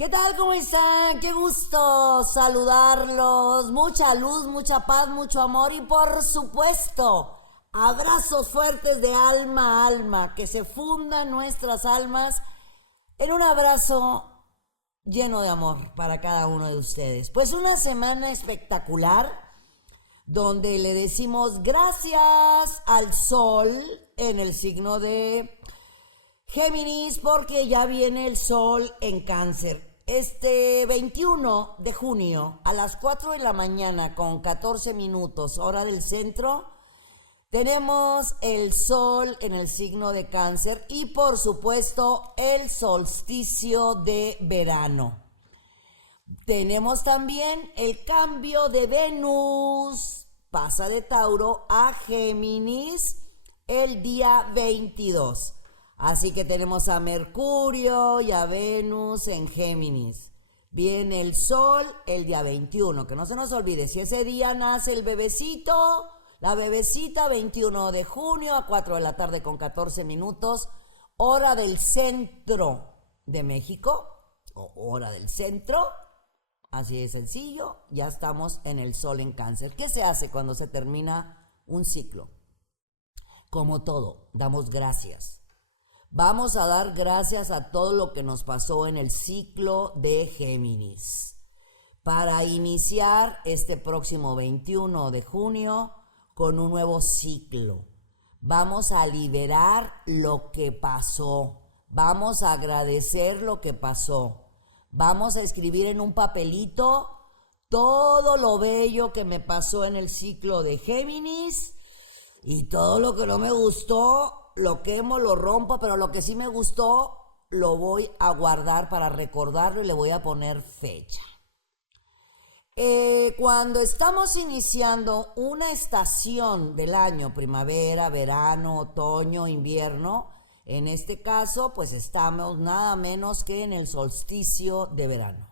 ¿Qué tal? ¿Cómo están? Qué gusto saludarlos. Mucha luz, mucha paz, mucho amor y por supuesto, abrazos fuertes de alma a alma, que se fundan nuestras almas en un abrazo lleno de amor para cada uno de ustedes. Pues una semana espectacular donde le decimos gracias al sol en el signo de Géminis porque ya viene el sol en Cáncer. Este 21 de junio a las 4 de la mañana con 14 minutos hora del centro tenemos el sol en el signo de Cáncer y por supuesto el solsticio de verano. Tenemos también el cambio de Venus, pasa de Tauro a Géminis el día 22. Así que tenemos a Mercurio y a Venus en Géminis. Viene el Sol el día 21, que no se nos olvide, si ese día nace el bebecito, la bebecita, 21 de junio a 4 de la tarde con 14 minutos, hora del centro de México, o hora del centro, así de sencillo, ya estamos en el Sol en Cáncer. ¿Qué se hace cuando se termina un ciclo? Como todo, damos gracias. Vamos a dar gracias a todo lo que nos pasó en el ciclo de Géminis para iniciar este próximo 21 de junio con un nuevo ciclo. Vamos a liberar lo que pasó, vamos a agradecer lo que pasó, vamos a escribir en un papelito todo lo bello que me pasó en el ciclo de Géminis y todo lo que no me gustó. Lo quemo, lo rompo, pero lo que sí me gustó lo voy a guardar para recordarlo y le voy a poner fecha. Cuando estamos iniciando una estación del año, primavera, verano, otoño, invierno, en este caso pues estamos nada menos que en el solsticio de verano.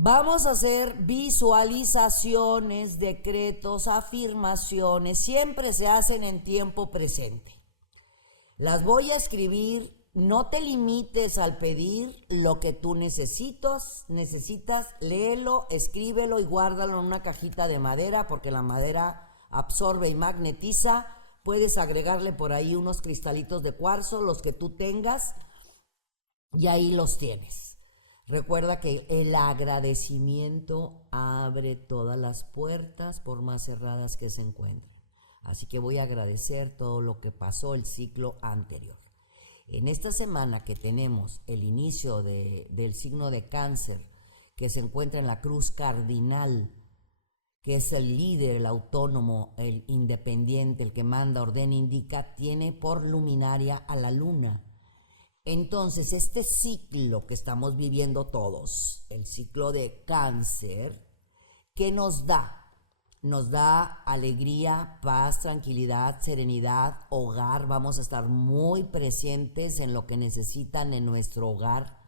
Vamos a hacer visualizaciones, decretos, afirmaciones, siempre se hacen en tiempo presente. Las voy a escribir, no te limites al pedir lo que tú necesitas, léelo, escríbelo y guárdalo en una cajita de madera porque la madera absorbe y magnetiza. Puedes agregarle por ahí unos cristalitos de cuarzo, los que tú tengas, y ahí los tienes. Recuerda que el agradecimiento abre todas las puertas por más cerradas que se encuentren. Así que voy a agradecer todo lo que pasó el ciclo anterior. En esta semana que tenemos el inicio del signo de Cáncer, que se encuentra en la cruz cardinal, que es el líder, el autónomo, el independiente, el que manda, ordena, indica, tiene por luminaria a la luna. Entonces, este ciclo que estamos viviendo todos, el ciclo de Cáncer, ¿qué nos da? Nos da alegría, paz, tranquilidad, serenidad, hogar. Vamos a estar muy presentes en lo que necesitan en nuestro hogar.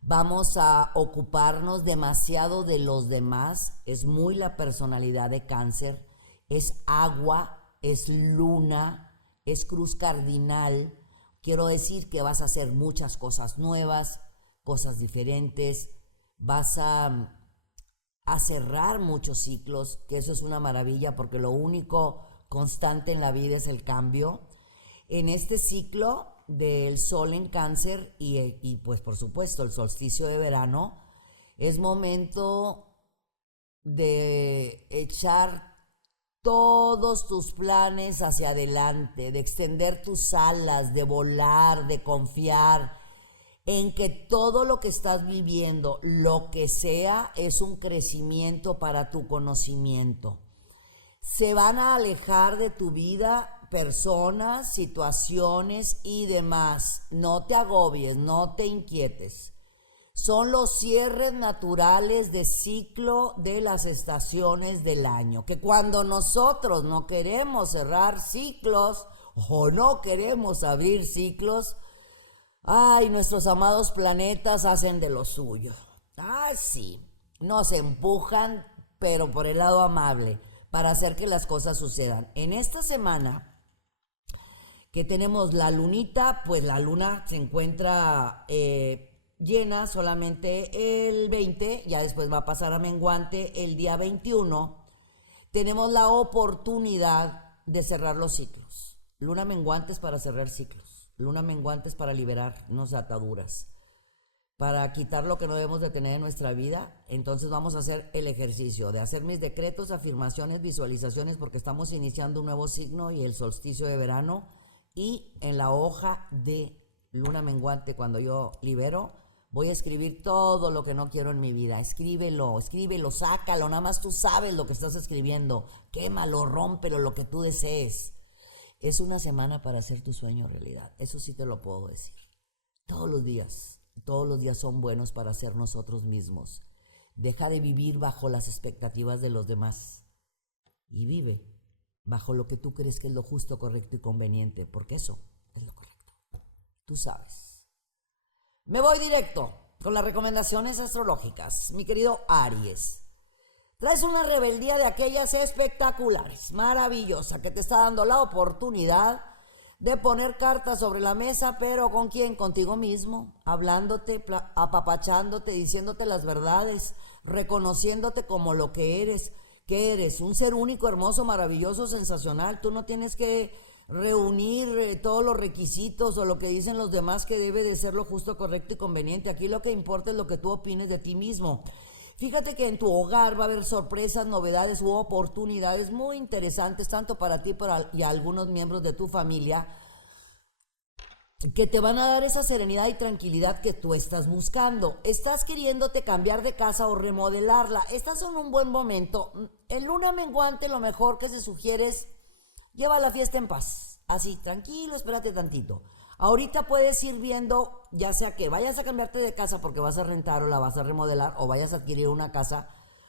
Vamos a ocuparnos demasiado de los demás. Es muy la personalidad de Cáncer. Es agua, es luna, es cruz cardinal. Quiero decir que vas a hacer muchas cosas nuevas, cosas diferentes, vas a cerrar muchos ciclos, que eso es una maravilla porque lo único constante en la vida es el cambio. En este ciclo del sol en Cáncer y pues por supuesto el solsticio de verano, es momento de echar todos tus planes hacia adelante, de extender tus alas, de volar, de confiar en que todo lo que estás viviendo, lo que sea, es un crecimiento para tu conocimiento. Se van a alejar de tu vida personas, situaciones y demás. No te agobies, no te inquietes. Son los cierres naturales de ciclo de las estaciones del año, que cuando nosotros no queremos cerrar ciclos o no queremos abrir ciclos, ay, nuestros amados planetas hacen de lo suyo. Sí, nos empujan, pero por el lado amable, para hacer que las cosas sucedan. En esta semana que tenemos la lunita, pues la luna se encuentra llena solamente el 20, ya después va a pasar a menguante el día 21. Tenemos la oportunidad de cerrar los ciclos. Luna menguante es para cerrar ciclos. Luna menguante es para liberarnos de ataduras, para quitar lo que no debemos de tener en nuestra vida. Entonces vamos a hacer el ejercicio de hacer mis decretos, afirmaciones, visualizaciones, porque estamos iniciando un nuevo signo y el solsticio de verano. Y en la hoja de luna menguante, cuando yo libero, voy a escribir todo lo que no quiero en mi vida. Escríbelo, sácalo, nada más tú sabes lo que estás escribiendo. Quémalo, rómpelo, lo que tú desees. Es una semana para hacer tu sueño realidad, eso sí te lo puedo decir. Todos los días son buenos para ser nosotros mismos. Deja de vivir bajo las expectativas de los demás y vive bajo lo que tú crees que es lo justo, correcto y conveniente, porque eso es lo correcto. Tú sabes. Me voy directo con las recomendaciones astrológicas. Mi querido Aries, traes una rebeldía de aquellas espectaculares, maravillosa, que te está dando la oportunidad de poner cartas sobre la mesa, pero ¿con quién? Contigo mismo, hablándote, apapachándote, diciéndote las verdades, reconociéndote como lo que eres un ser único, hermoso, maravilloso, sensacional. Tú no tienes que reunir todos los requisitos o lo que dicen los demás que debe de ser lo justo, correcto y conveniente. Aquí lo que importa es lo que tú opines de ti mismo. Fíjate que en tu hogar va a haber sorpresas, novedades u oportunidades muy interesantes, tanto para ti y a algunos miembros de tu familia, que te van a dar esa serenidad y tranquilidad que tú estás buscando. Estás queriéndote cambiar de casa o remodelarla. Estás en un buen momento. En luna menguante lo mejor que se sugiere es lleva la fiesta en paz. Así, tranquilo, espérate tantito. Ahorita puedes ir viendo, ya sea que vayas a cambiarte de casa porque vas a rentar o la vas a remodelar o vayas a adquirir una casa.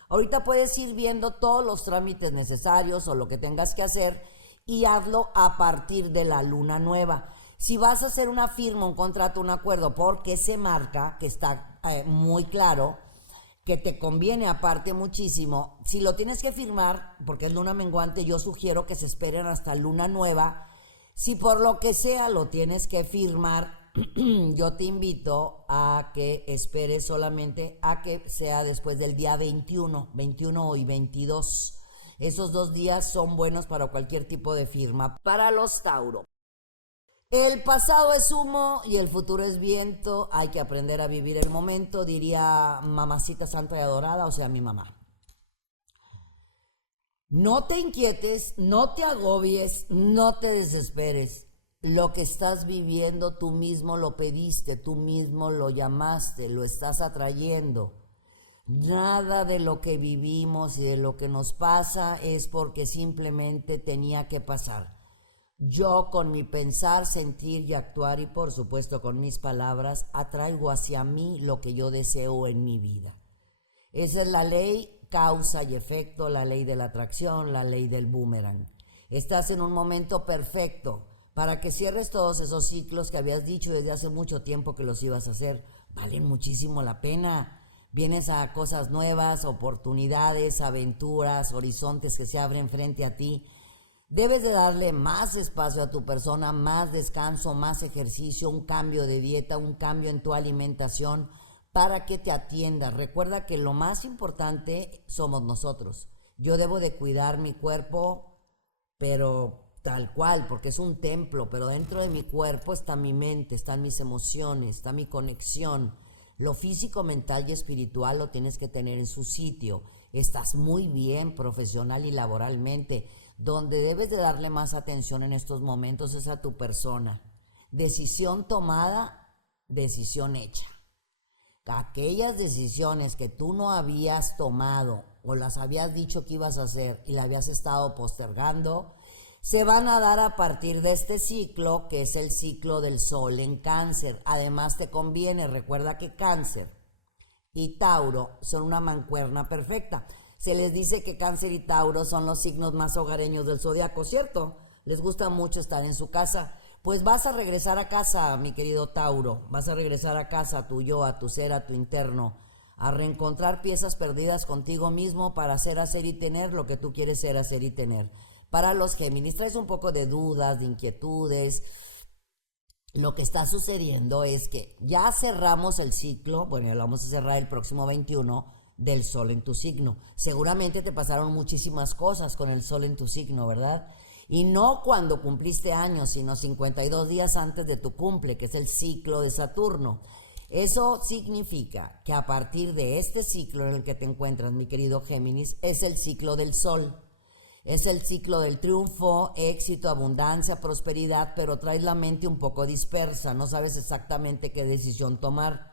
Ahorita puedes ir viendo todos los trámites necesarios o lo que tengas que hacer y hazlo a partir de la luna nueva. Si vas a hacer una firma, un contrato, un acuerdo, porque se marca, que está muy claro, que te conviene aparte muchísimo, si lo tienes que firmar, porque es luna menguante, yo sugiero que se esperen hasta luna nueva. Si por lo que sea lo tienes que firmar, yo te invito a que esperes solamente a que sea después del día 21 y 22. Esos 2 días son buenos para cualquier tipo de firma. Para los Tauro, el pasado es humo y el futuro es viento. Hay que aprender a vivir el momento, diría mamacita santa y adorada, o sea, mi mamá. No te inquietes, no te agobies, no te desesperes. Lo que estás viviendo tú mismo lo pediste, tú mismo lo llamaste, lo estás atrayendo. Nada de lo que vivimos y de lo que nos pasa es porque simplemente tenía que pasar. Yo con mi pensar, sentir y actuar y por supuesto con mis palabras atraigo hacia mí lo que yo deseo en mi vida. Esa es la ley causa y efecto, la ley de la atracción, la ley del boomerang. Estás en un momento perfecto para que cierres todos esos ciclos que habías dicho desde hace mucho tiempo que los ibas a hacer. Valen muchísimo la pena. Vienes a cosas nuevas, oportunidades, aventuras, horizontes que se abren frente a ti. Debes de darle más espacio a tu persona, más descanso, más ejercicio, un cambio de dieta, un cambio en tu alimentación para que te atiendas. Recuerda que lo más importante somos nosotros. Yo debo de cuidar mi cuerpo, pero tal cual, porque es un templo, pero dentro de mi cuerpo está mi mente, están mis emociones, está mi conexión. Lo físico, mental y espiritual lo tienes que tener en su sitio. Estás muy bien profesional y laboralmente. Donde debes de darle más atención en estos momentos es a tu persona. Decisión tomada, decisión hecha. Aquellas decisiones que tú no habías tomado o las habías dicho que ibas a hacer y las habías estado postergando, se van a dar a partir de este ciclo, que es el ciclo del Sol en Cáncer. Además te conviene, recuerda que Cáncer y Tauro son una mancuerna perfecta. Se les dice que Cáncer y Tauro son los signos más hogareños del zodiaco, ¿cierto? Les gusta mucho estar en su casa. Pues vas a regresar a casa, mi querido Tauro. Vas a regresar a casa, a tu yo, a tu ser, a tu interno. A reencontrar piezas perdidas contigo mismo para ser, hacer y tener lo que tú quieres ser, hacer y tener. Para los Géminis, traes un poco de dudas, de inquietudes. lo que está sucediendo es que ya cerramos el ciclo, bueno, ya lo vamos a cerrar el próximo 21 del Sol en tu signo. Seguramente te pasaron muchísimas cosas con el Sol en tu signo, ¿verdad? Y no cuando cumpliste años, sino 52 días antes de tu cumple, que es el ciclo de Saturno. Eso significa que a partir de este ciclo en el que te encuentras, mi querido Géminis, es el ciclo del Sol. Es el ciclo del triunfo, éxito, abundancia, prosperidad, pero traes la mente un poco dispersa, no sabes exactamente qué decisión tomar.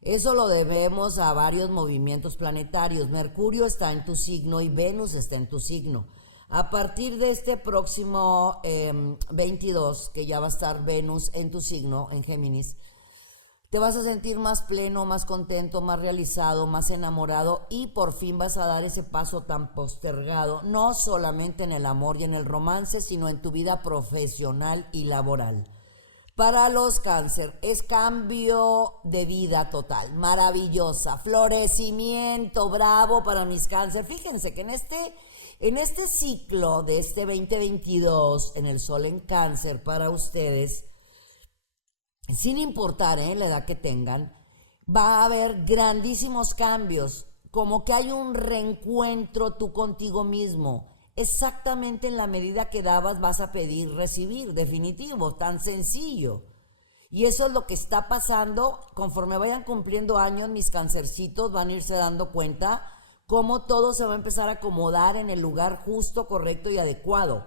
Eso lo debemos a varios movimientos planetarios. Mercurio está en tu signo y Venus está en tu signo. A partir de este próximo 22, que ya va a estar Venus en tu signo, en Géminis, te vas a sentir más pleno, más contento, más realizado, más enamorado y por fin vas a dar ese paso tan postergado, no solamente en el amor y en el romance, sino en tu vida profesional y laboral. Para los Cáncer es cambio de vida total, maravillosa, florecimiento, bravo para mis Cáncer. Fíjense que en este ciclo de este 2022, en el Sol en Cáncer para ustedes, sin importar la edad que tengan, va a haber grandísimos cambios, como que hay un reencuentro tú contigo mismo. Exactamente en la medida que dabas vas a pedir recibir, definitivo, tan sencillo. Y eso es lo que está pasando. Conforme vayan cumpliendo años, mis cancercitos van a irse dando cuenta cómo todo se va a empezar a acomodar en el lugar justo, correcto y adecuado.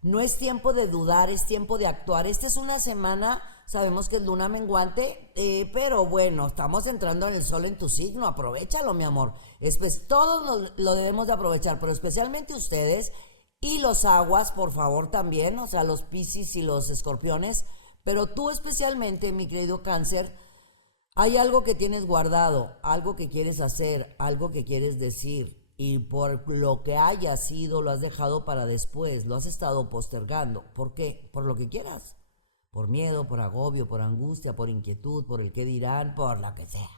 No es tiempo de dudar, es tiempo de actuar. Esta es una semana, sabemos que es luna menguante, pero bueno, estamos entrando en el Sol en tu signo, aprovéchalo, mi amor. Pues todos lo debemos de aprovechar, pero especialmente ustedes y los aguas, por favor, también, o sea, los Piscis y los Escorpiones, pero tú especialmente, mi querido Cáncer, hay algo que tienes guardado, algo que quieres hacer, algo que quieres decir. Y por lo que haya sido, lo has dejado para después, lo has estado postergando. ¿Por qué? Por lo que quieras. Por miedo, por agobio, por angustia, por inquietud, por el qué dirán, por lo que sea.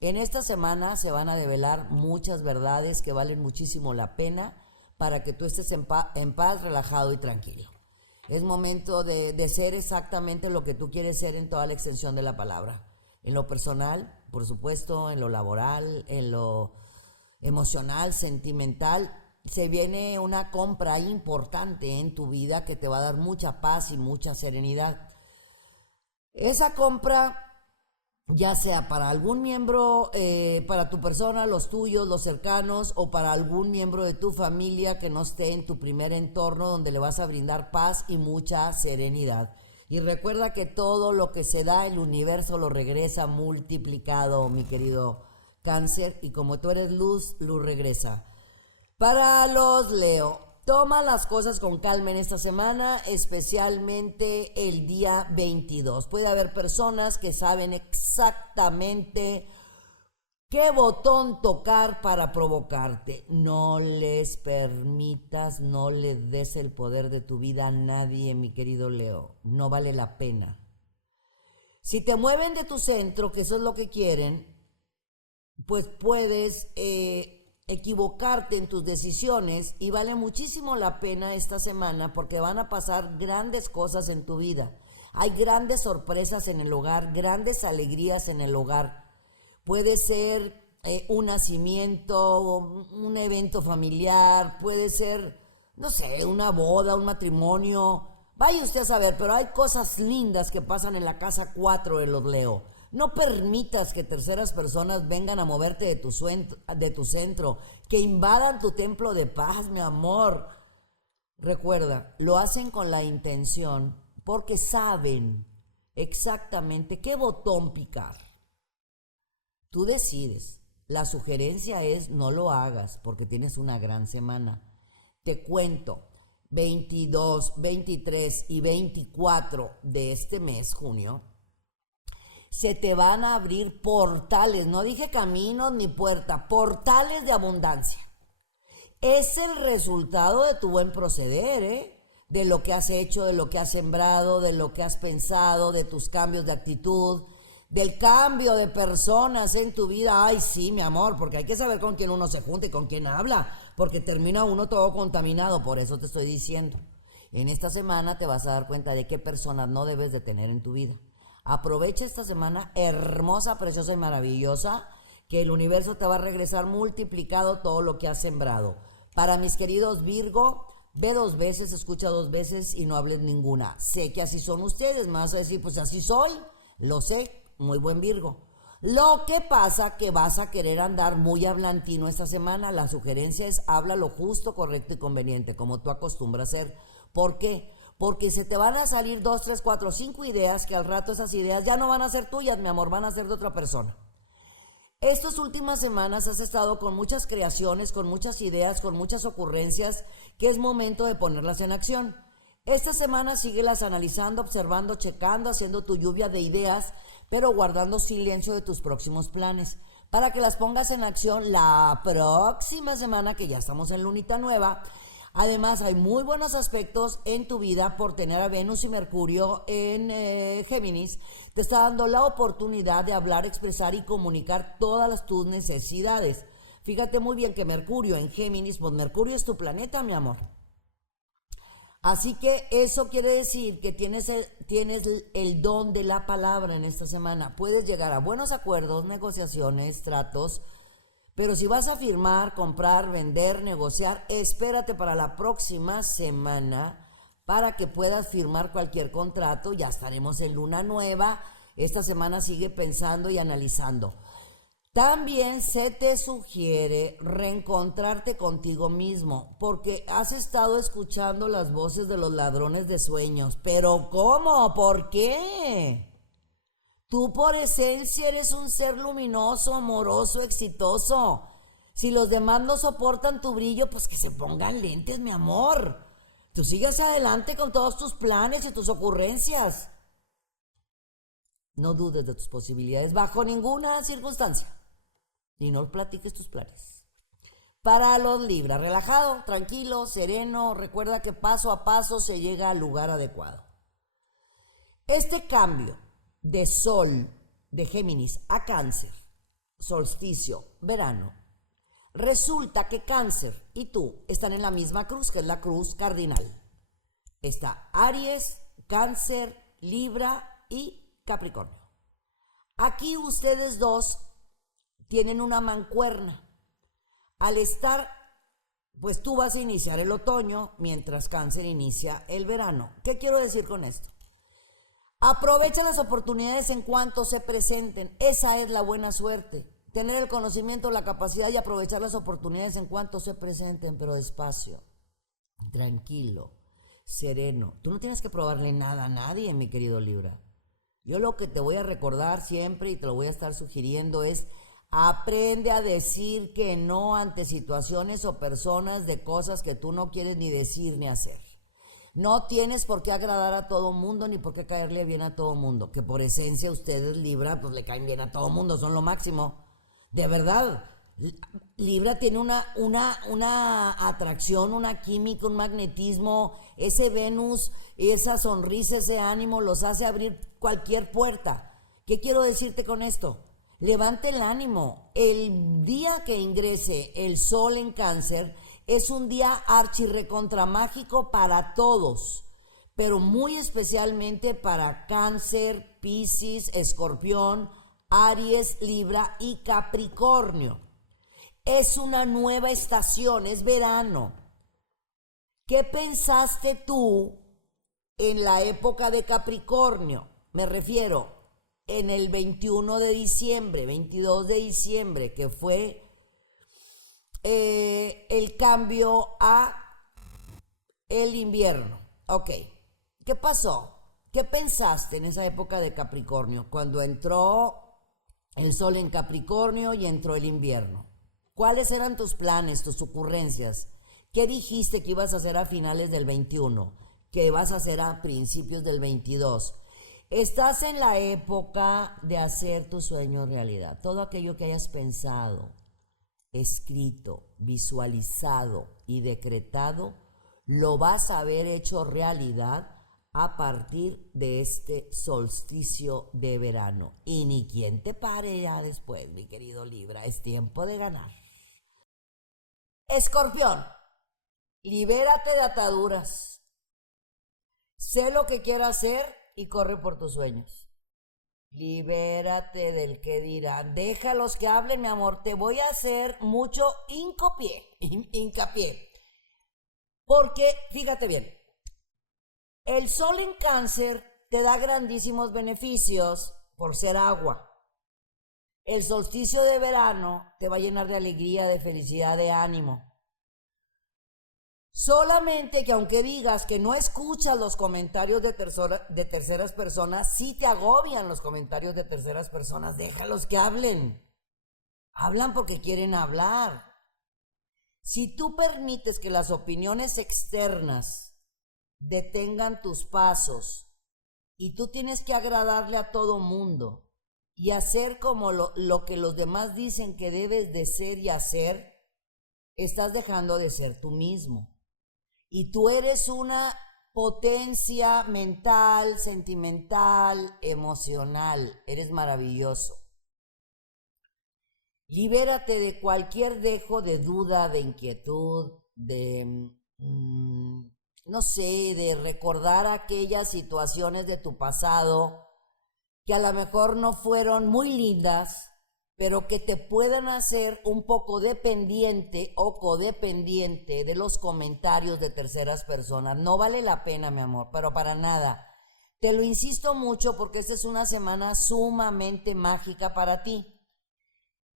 En esta semana se van a develar muchas verdades que valen muchísimo la pena para que tú estés en paz, relajado y tranquilo. Es momento de ser exactamente lo que tú quieres ser en toda la extensión de la palabra. En lo personal, por supuesto, en lo laboral, en lo emocional, sentimental, se viene una compra importante en tu vida que te va a dar mucha paz y mucha serenidad. Esa compra, ya sea para algún miembro, para tu persona, los tuyos, los cercanos, o para algún miembro de tu familia que no esté en tu primer entorno, donde le vas a brindar paz y mucha serenidad. Y recuerda que todo lo que se da, el universo lo regresa multiplicado, mi querido Cáncer, y como tú eres luz, luz regresa. Para los Leo, toma las cosas con calma en esta semana, especialmente el día 22. Puede haber personas que saben exactamente qué botón tocar para provocarte. No les permitas, no le des el poder de tu vida a nadie, mi querido Leo. No vale la pena. Si te mueven de tu centro, que eso es lo que quieren, pues puedes equivocarte en tus decisiones y vale muchísimo la pena esta semana porque van a pasar grandes cosas en tu vida. Hay grandes sorpresas en el hogar, grandes alegrías en el hogar. Puede ser un nacimiento, un evento familiar, puede ser, no sé, una boda, un matrimonio. Vaya usted a saber, pero hay cosas lindas que pasan en la casa 4 de los Leo. No permitas que terceras personas vengan a moverte de tu centro, que invadan tu templo de paz, mi amor. Recuerda, lo hacen con la intención porque saben exactamente qué botón picar. Tú decides. La sugerencia es no lo hagas porque tienes una gran semana. Te cuento, 22, 23 y 24 de este mes, junio, se te van a abrir portales, no dije caminos ni puerta, portales de abundancia. Es el resultado de tu buen proceder, de lo que has hecho, de lo que has sembrado, de lo que has pensado, de tus cambios de actitud, del cambio de personas en tu vida. Ay, sí, mi amor, porque hay que saber con quién uno se junta y con quién habla, porque termina uno todo contaminado, por eso te estoy diciendo. En esta semana te vas a dar cuenta de qué personas no debes de tener en tu vida. Aprovecha esta semana hermosa, preciosa y maravillosa, que el universo te va a regresar multiplicado todo lo que has sembrado. Para mis queridos Virgo, ve 2 veces, escucha 2 veces y no hables ninguna. Sé que así son ustedes, me vas a decir, pues así soy, lo sé, muy buen Virgo. Lo que pasa que vas a querer andar muy hablantino esta semana. La sugerencia es habla lo justo, correcto y conveniente, como tú acostumbras a ser. ¿Por qué? Porque se te van a salir 2, 3, 4, 5 ideas que al rato esas ideas ya no van a ser tuyas, mi amor, van a ser de otra persona. Estas últimas semanas has estado con muchas creaciones, con muchas ideas, con muchas ocurrencias, que es momento de ponerlas en acción. Esta semana síguelas analizando, observando, checando, haciendo tu lluvia de ideas, pero guardando silencio de tus próximos planes, para que las pongas en acción la próxima semana, que ya estamos en lunita nueva. Además, hay muy buenos aspectos en tu vida por tener a Venus y Mercurio en Géminis. Te está dando la oportunidad de hablar, expresar y comunicar todas tus necesidades. Fíjate muy bien que Mercurio en Géminis, pues Mercurio es tu planeta, mi amor. Así que eso quiere decir que tienes el don de la palabra en esta semana. Puedes llegar a buenos acuerdos, negociaciones, tratos, pero si vas a firmar, comprar, vender, negociar, espérate para la próxima semana para que puedas firmar cualquier contrato. Ya estaremos en luna nueva. Esta semana sigue pensando y analizando. También se te sugiere reencontrarte contigo mismo, porque has estado escuchando las voces de los ladrones de sueños. ¿Pero cómo? ¿Por qué? Tú por esencia eres un ser luminoso, amoroso, exitoso. Si los demás no soportan tu brillo, pues que se pongan lentes, mi amor. Tú sigues adelante con todos tus planes y tus ocurrencias. No dudes de tus posibilidades bajo ninguna circunstancia. Y no platiques tus planes. Para los Libra, relajado, tranquilo, sereno, recuerda que paso a paso se llega al lugar adecuado. Este cambio de Sol de Géminis a Cáncer, solsticio, verano, resulta que Cáncer y tú están en la misma cruz, que es la cruz cardinal. Está Aries, Cáncer, Libra y Capricornio. Aquí ustedes dos tienen una mancuerna. Al estar, pues tú vas a iniciar el otoño, mientras Cáncer inicia el verano. ¿Qué quiero decir con esto? Aprovecha las oportunidades en cuanto se presenten. Esa es la buena suerte. Tener el conocimiento, la capacidad y aprovechar las oportunidades en cuanto se presenten, pero despacio, tranquilo, sereno. Tú no tienes que probarle nada a nadie, mi querido Libra. Yo lo que te voy a recordar siempre y te lo voy a estar sugiriendo es: aprende a decir que no ante situaciones o personas de cosas que tú no quieres ni decir ni hacer. No tienes por qué agradar a todo mundo ni por qué caerle bien a todo mundo, que por esencia ustedes Libra pues le caen bien a todo mundo, son lo máximo. De verdad, Libra tiene una atracción, una química, un magnetismo. Ese Venus, esa sonrisa, ese ánimo los hace abrir cualquier puerta. ¿Qué quiero decirte con esto? Levante el ánimo. El día que ingrese el Sol en Cáncer es un día archirrecontramágico para todos, pero muy especialmente para Cáncer, Piscis, Escorpión, Aries, Libra y Capricornio. Es una nueva estación, es verano. ¿Qué pensaste tú en la época de Capricornio? Me refiero en el 21 de diciembre, 22 de diciembre, que fue el cambio a el invierno. Ok, ¿qué pasó? ¿Qué pensaste en esa época de Capricornio, cuando entró el Sol en Capricornio y entró el invierno? ¿Cuáles eran tus planes, tus ocurrencias? ¿Qué dijiste que ibas a hacer a finales del 21? ¿Qué vas a hacer a principios del 22? Estás en la época de hacer tu sueño realidad. Todo aquello que hayas pensado, escrito, visualizado y decretado, lo vas a haber hecho realidad a partir de este solsticio de verano. Y ni quien te pare ya después, mi querido Libra, es tiempo de ganar. Escorpión, libérate de ataduras. Sé lo que quiero hacer y corre por tus sueños. Libérate del que dirán. Déjalos que hablen, mi amor. Te voy a hacer mucho hincapié. Porque, fíjate bien, el sol en Cáncer te da grandísimos beneficios por ser agua. El solsticio de verano te va a llenar de alegría, de felicidad, de ánimo. Solamente que aunque digas que no escuchas los comentarios de terceras personas, sí te agobian los comentarios de terceras personas. Déjalos que hablen. Hablan porque quieren hablar. Si tú permites que las opiniones externas detengan tus pasos y tú tienes que agradarle a todo mundo y hacer como lo que los demás dicen que debes de ser y hacer, estás dejando de ser tú mismo. Y tú eres una potencia mental, sentimental, emocional. Eres maravilloso. Libérate de cualquier dejo de duda, de inquietud, de, no sé, de recordar aquellas situaciones de tu pasado que a lo mejor no fueron muy lindas, pero que te puedan hacer un poco dependiente o codependiente de los comentarios de terceras personas. No vale la pena, mi amor, pero para nada. Te lo insisto mucho porque esta es una semana sumamente mágica para ti.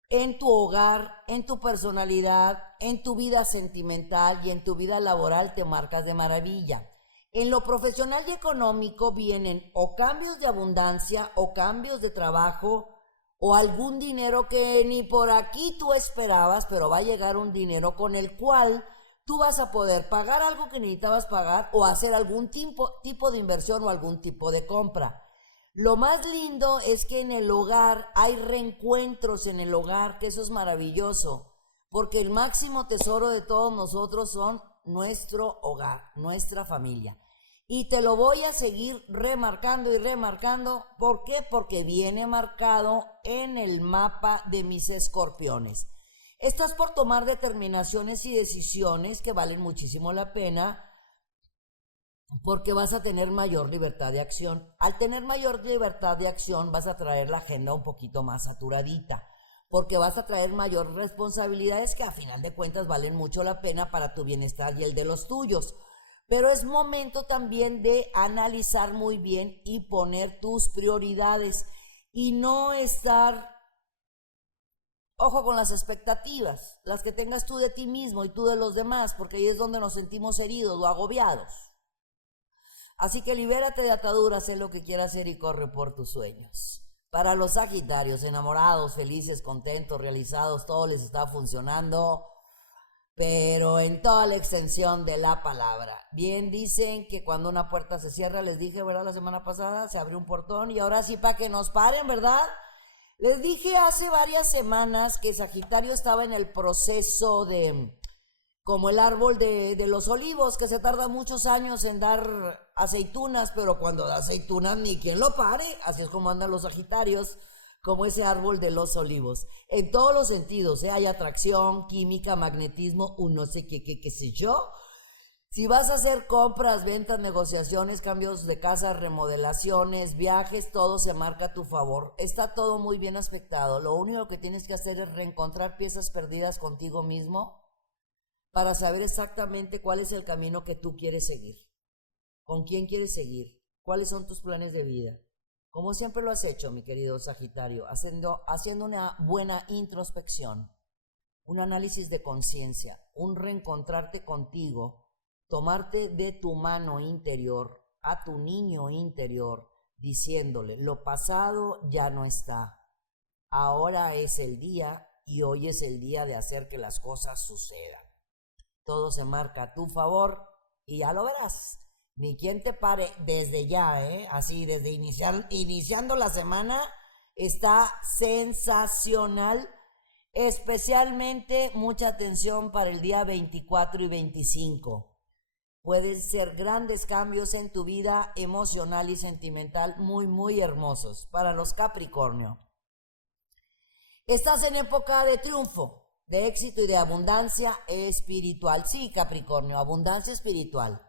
En tu hogar, en tu personalidad, en tu vida sentimental y en tu vida laboral te marcas de maravilla. En lo profesional y económico vienen o cambios de abundancia o cambios de trabajo o algún dinero que ni por aquí tú esperabas, pero va a llegar un dinero con el cual tú vas a poder pagar algo que necesitabas pagar o hacer algún tipo de inversión o algún tipo de compra. Lo más lindo es que en el hogar hay reencuentros en el hogar, que eso es maravilloso, porque el máximo tesoro de todos nosotros son nuestro hogar, nuestra familia. Y te lo voy a seguir remarcando y remarcando. ¿Por qué? Porque viene marcado en el mapa de mis escorpiones. Estás por tomar determinaciones y decisiones que valen muchísimo la pena porque vas a tener mayor libertad de acción. Al tener mayor libertad de acción vas a traer la agenda un poquito más saturadita, porque vas a traer mayor responsabilidades que a final de cuentas valen mucho la pena para tu bienestar y el de los tuyos. Pero es momento también de analizar muy bien y poner tus prioridades y no estar, ojo con las expectativas, las que tengas tú de ti mismo y tú de los demás, porque ahí es donde nos sentimos heridos o agobiados. Así que libérate de ataduras, sé lo que quieras hacer y corre por tus sueños. Para los Sagitarios, enamorados, felices, contentos, realizados, todo les está funcionando, pero en toda la extensión de la palabra. Bien dicen que cuando una puerta se cierra, les dije, ¿verdad? La semana pasada se abrió un portón y ahora sí para que nos paren, ¿verdad? Les dije hace varias semanas que Sagitario estaba en el proceso de, como el árbol de los olivos, que se tarda muchos años en dar aceitunas, pero cuando da aceitunas ni quien lo pare. Así es como andan los Sagitarios, como ese árbol de los olivos, en todos los sentidos, hay atracción, química, magnetismo, un no sé qué sé yo. Si vas a hacer compras, ventas, negociaciones, cambios de casa, remodelaciones, viajes, todo se marca a tu favor. Está todo muy bien aspectado. Lo único que tienes que hacer es reencontrar piezas perdidas contigo mismo para saber exactamente cuál es el camino que tú quieres seguir, con quién quieres seguir, cuáles son tus planes de vida. Como siempre lo has hecho, mi querido Sagitario, haciendo una buena introspección, un análisis de conciencia, un reencontrarte contigo, tomarte de tu mano interior a tu niño interior, diciéndole, lo pasado ya no está, ahora es el día y hoy es el día de hacer que las cosas sucedan. Todo se marca a tu favor y ya lo verás. Ni quien te pare desde ya, así desde iniciando la semana, está sensacional. Especialmente mucha atención para el día 24 y 25. Pueden ser grandes cambios en tu vida emocional y sentimental muy, muy hermosos. Para los Capricornio, estás en época de triunfo, de éxito y de abundancia espiritual. Sí, Capricornio, abundancia espiritual.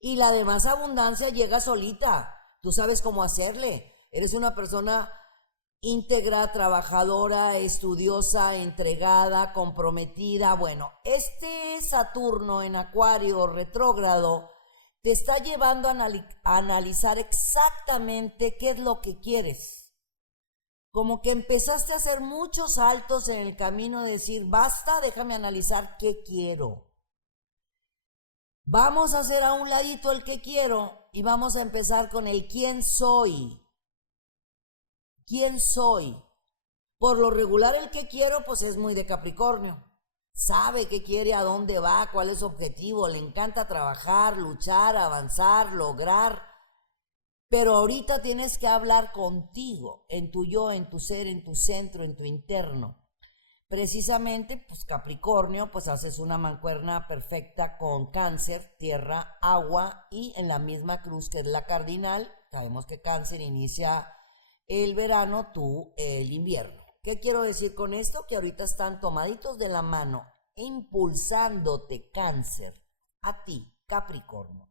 Y la demás abundancia llega solita. Tú sabes cómo hacerle. Eres una persona íntegra, trabajadora, estudiosa, entregada, comprometida. Bueno, este Saturno en Acuario retrógrado te está llevando a analizar exactamente qué es lo que quieres. Como que empezaste a hacer muchos saltos en el camino de decir, basta, déjame analizar qué quiero. Vamos a hacer a un ladito el que quiero y vamos a empezar con el quién soy. ¿Quién soy? Por lo regular el que quiero pues es muy de Capricornio. Sabe qué quiere, a dónde va, cuál es su objetivo, le encanta trabajar, luchar, avanzar, lograr. Pero ahorita tienes que hablar contigo, en tu yo, en tu ser, en tu centro, en tu interno. Precisamente, pues Capricornio, pues haces una mancuerna perfecta con Cáncer, tierra, agua, y en la misma cruz que es la cardinal, sabemos que Cáncer inicia el verano, tú el invierno. ¿Qué quiero decir con esto? Que ahorita están tomaditos de la mano, impulsándote Cáncer, a ti, Capricornio,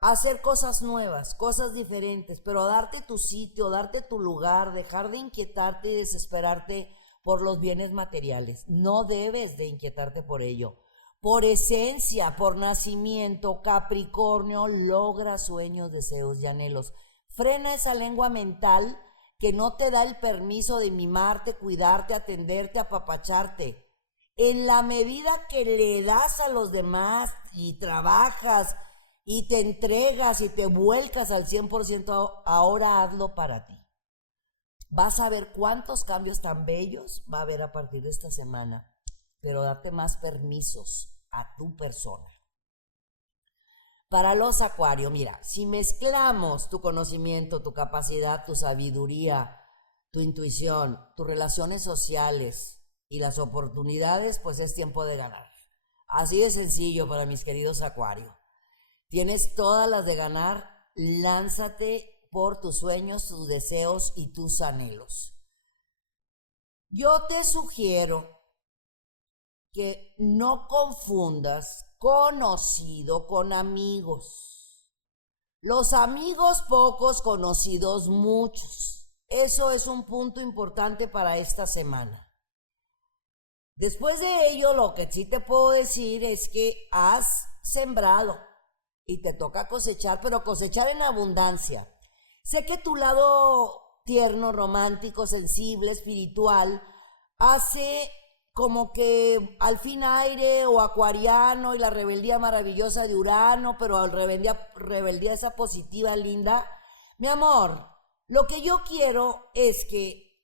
a hacer cosas nuevas, cosas diferentes, pero a darte tu sitio, darte tu lugar, dejar de inquietarte y desesperarte por los bienes materiales. No debes de inquietarte por ello. Por esencia, por nacimiento, Capricornio logra sueños, deseos y anhelos. Frena esa lengua mental que no te da el permiso de mimarte, cuidarte, atenderte, apapacharte. En la medida que le das a los demás y trabajas y te entregas y te vuelcas al 100%, ahora hazlo para ti. Vas a ver cuántos cambios tan bellos va a haber a partir de esta semana, pero date más permisos a tu persona. Para los Acuario, mira, si mezclamos tu conocimiento, tu capacidad, tu sabiduría, tu intuición, tus relaciones sociales y las oportunidades, pues es tiempo de ganar. Así de sencillo para mis queridos Acuario. Tienes todas las de ganar, lánzate por tus sueños, tus deseos y tus anhelos. Yo te sugiero que no confundas conocido con amigos. Los amigos pocos, conocidos muchos. Eso es un punto importante para esta semana. Después de ello, lo que sí te puedo decir es que has sembrado y te toca cosechar, pero cosechar en abundancia. Sé que tu lado tierno, romántico, sensible, espiritual, hace como que al fin aire o acuariano y la rebeldía maravillosa de Urano, pero rebeldía esa positiva, linda. Mi amor, lo que yo quiero es que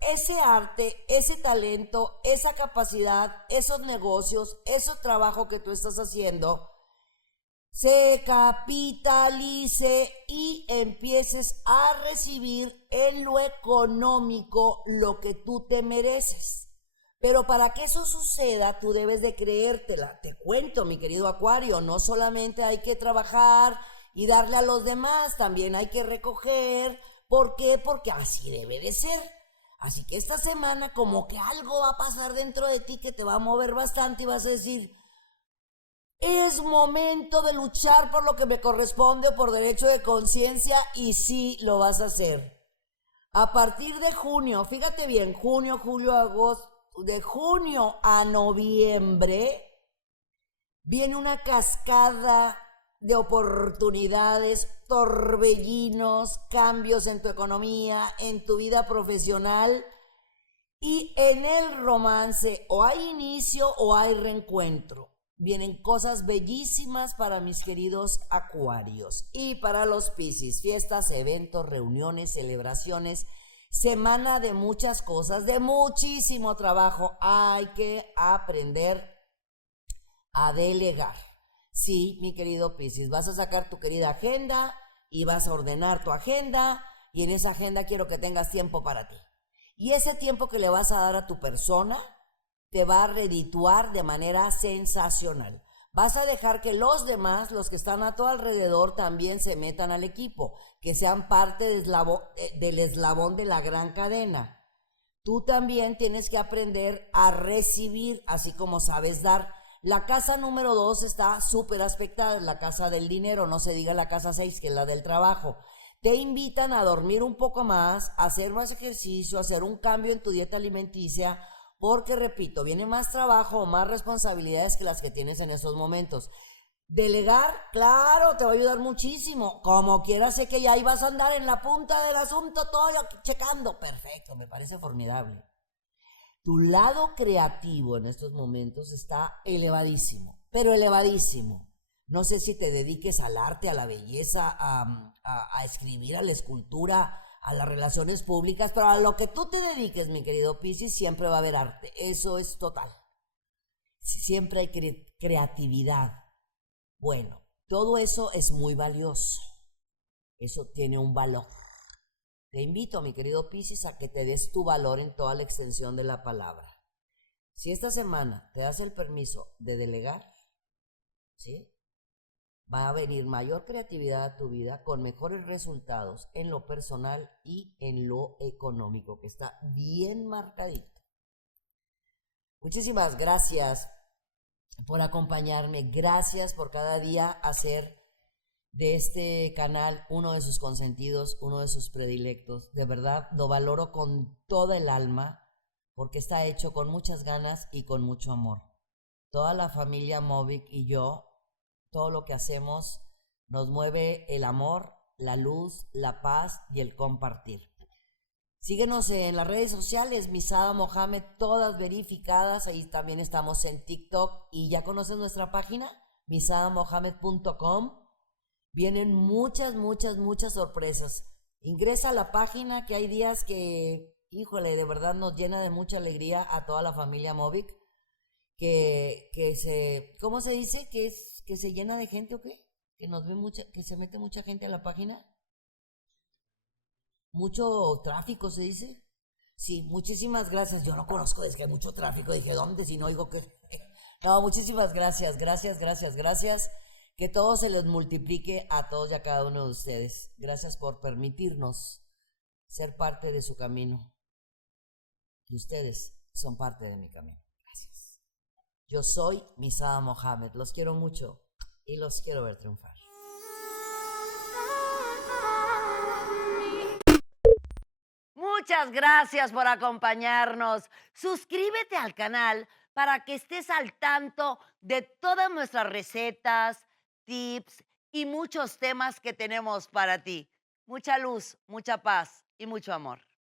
ese arte, ese talento, esa capacidad, esos negocios, ese trabajo que tú estás haciendo, se capitalice y empieces a recibir en lo económico lo que tú te mereces. Pero para que eso suceda, tú debes de creértela. Te cuento, mi querido Acuario, no solamente hay que trabajar y darle a los demás, también hay que recoger. ¿Por qué? Porque así debe de ser. Así que esta semana como que algo va a pasar dentro de ti que te va a mover bastante y vas a decir, es momento de luchar por lo que me corresponde, por derecho de conciencia, y sí lo vas a hacer. A partir de junio, fíjate bien, junio, julio, agosto, de junio a noviembre, viene una cascada de oportunidades, torbellinos, cambios en tu economía, en tu vida profesional, y en el romance o hay inicio o hay reencuentro. Vienen cosas bellísimas para mis queridos Acuarios. Y para los Piscis, fiestas, eventos, reuniones, celebraciones, semana de muchas cosas, de muchísimo trabajo. Hay que aprender a delegar. Sí, mi querido Piscis, vas a sacar tu querida agenda y vas a ordenar tu agenda, y en esa agenda quiero que tengas tiempo para ti. Y ese tiempo que le vas a dar a tu persona te va a redituar de manera sensacional. Vas a dejar que los demás, los que están a tu alrededor, también se metan al equipo, que sean parte del eslabón de la gran cadena. Tú también tienes que aprender a recibir, así como sabes dar. La casa número 2 está súper aspectada, es la casa del dinero, no se diga la casa 6, que es la del trabajo. Te invitan a dormir un poco más, a hacer más ejercicio, a hacer un cambio en tu dieta alimenticia, porque repito, viene más trabajo o más responsabilidades que las que tienes en esos momentos. Delegar, claro, te va a ayudar muchísimo. Como quieras, sé que ya ahí vas a andar en la punta del asunto, todo checando. Perfecto, me parece formidable. Tu lado creativo en estos momentos está elevadísimo, pero elevadísimo. No sé si te dediques al arte, a la belleza, a escribir, a la escultura, a las relaciones públicas, pero a lo que tú te dediques, mi querido Piscis, siempre va a haber arte. Eso es total. Siempre hay creatividad. Bueno, todo eso es muy valioso. Eso tiene un valor. Te invito, mi querido Piscis, a que te des tu valor en toda la extensión de la palabra. Si esta semana te das el permiso de delegar, ¿sí?, va a venir mayor creatividad a tu vida con mejores resultados en lo personal y en lo económico, que está bien marcadito. Muchísimas gracias por acompañarme. Gracias por cada día hacer de este canal uno de sus consentidos, uno de sus predilectos. De verdad, lo valoro con toda el alma porque está hecho con muchas ganas y con mucho amor. Toda la familia Movic y yo, todo lo que hacemos nos mueve el amor, la luz, la paz y el compartir. Síguenos en las redes sociales, Misada Mohamed, todas verificadas. Ahí también estamos en TikTok. Y ya conoces nuestra página, misadamohamed.com. Vienen muchas sorpresas. Ingresa a la página, que hay días que, híjole, de verdad nos llena de mucha alegría a toda la familia Movic. ¿Cómo se dice? ¿Que se llena de gente o qué? Que se mete mucha gente a la página. Mucho tráfico, se dice. Sí, muchísimas gracias. Yo no conozco, es que hay mucho tráfico. Dije, ¿dónde? Si no oigo que... No, muchísimas gracias. Que todo se les multiplique a todos y a cada uno de ustedes. Gracias por permitirnos ser parte de su camino. Y ustedes son parte de mi camino. Gracias. Yo soy Misada Mohamed. Los quiero mucho y los quiero ver triunfar. Muchas gracias por acompañarnos. Suscríbete al canal para que estés al tanto de todas nuestras recetas, tips y muchos temas que tenemos para ti. Mucha luz, mucha paz y mucho amor.